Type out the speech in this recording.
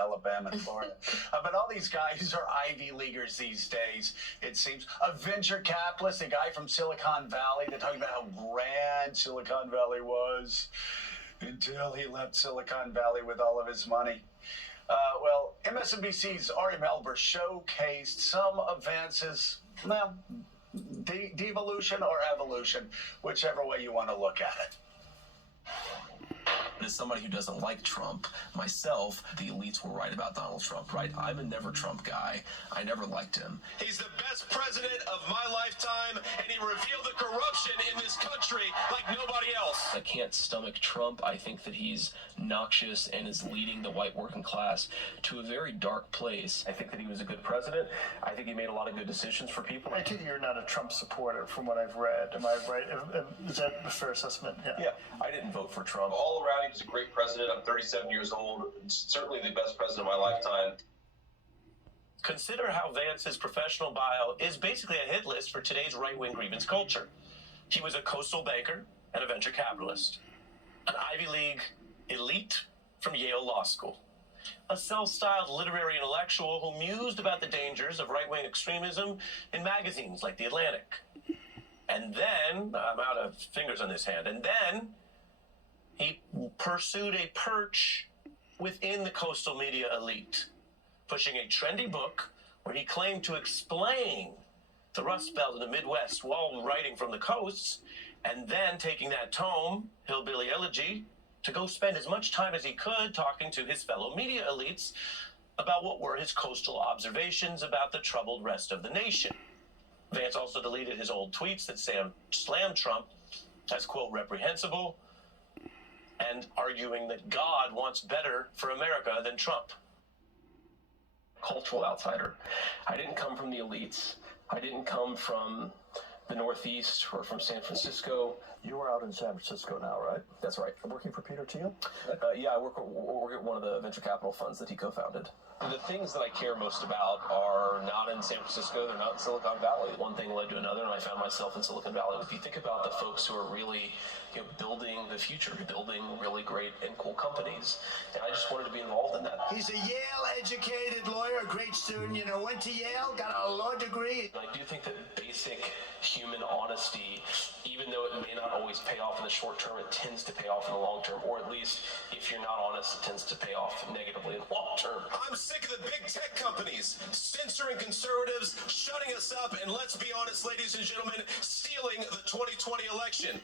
Alabama and Florida. But all these guys are Ivy Leaguers these days, it seems. A venture capitalist, a guy from Silicon Valley, they're talking about how grand Silicon Valley was until he left Silicon Valley with all of his money. Well, MSNBC's Ari Melber showcased some advances, well, devolution or evolution, whichever way you want to look at it. As somebody who doesn't like Trump, myself, the elites were right about Donald Trump, right? I'm a never Trump guy. I never liked him. He's the best president of my lifetime, and he revealed the corruption in this country like nobody else. I can't stomach Trump. I think that he's noxious and is leading the white working class to a very dark place. I think that he was a good president. I think he made a lot of good decisions for people. I take it you're not a Trump supporter from what I've read. Am I right? Is that a fair assessment? Yeah, I didn't vote for Trump. All around, he was a great president. I'm 37 years old. Certainly the best president of my lifetime. Consider how Vance's professional bio is basically a hit list for today's right-wing grievance culture. He was a coastal banker and a venture capitalist, an Ivy League elite from Yale Law School, a self-styled literary intellectual who mused about the dangers of right-wing extremism in magazines like The Atlantic. And then, I'm out of fingers on this hand, and then he pursued a perch within the coastal media elite, pushing a trendy book where he claimed to explain the Rust Belt in the Midwest while writing from the coasts, and then taking that tome, Hillbilly Elegy, to go spend as much time as he could talking to his fellow media elites about what were his coastal observations about the troubled rest of the nation. Vance also deleted his old tweets that slammed Trump as, quote, reprehensible, and arguing that God wants better for America than Trump. Cultural outsider. I didn't come from the elites. I didn't come from the Northeast or from San Francisco. You are out in San Francisco now, right? That's right. Working for Peter Thiel? Yeah, I work at one of the venture capital funds that he co-founded. The things that I care most about are not in San Francisco, they're not in Silicon Valley. One thing led to another, and I found myself in Silicon Valley. If you think about the folks who are really building the future, building really great and cool companies, and I just wanted to be involved in that. He's a Yale-educated lawyer, a great student, went to Yale, got a law degree. I do think that basic human honesty, even though it may not always pay off in the short term, it tends to pay off in the long term, or at least if you're not honest, it tends to pay off negatively in the long term. I'm sick of the big tech companies censoring conservatives, shutting us up, and let's be honest, ladies and gentlemen, stealing the 2020 election.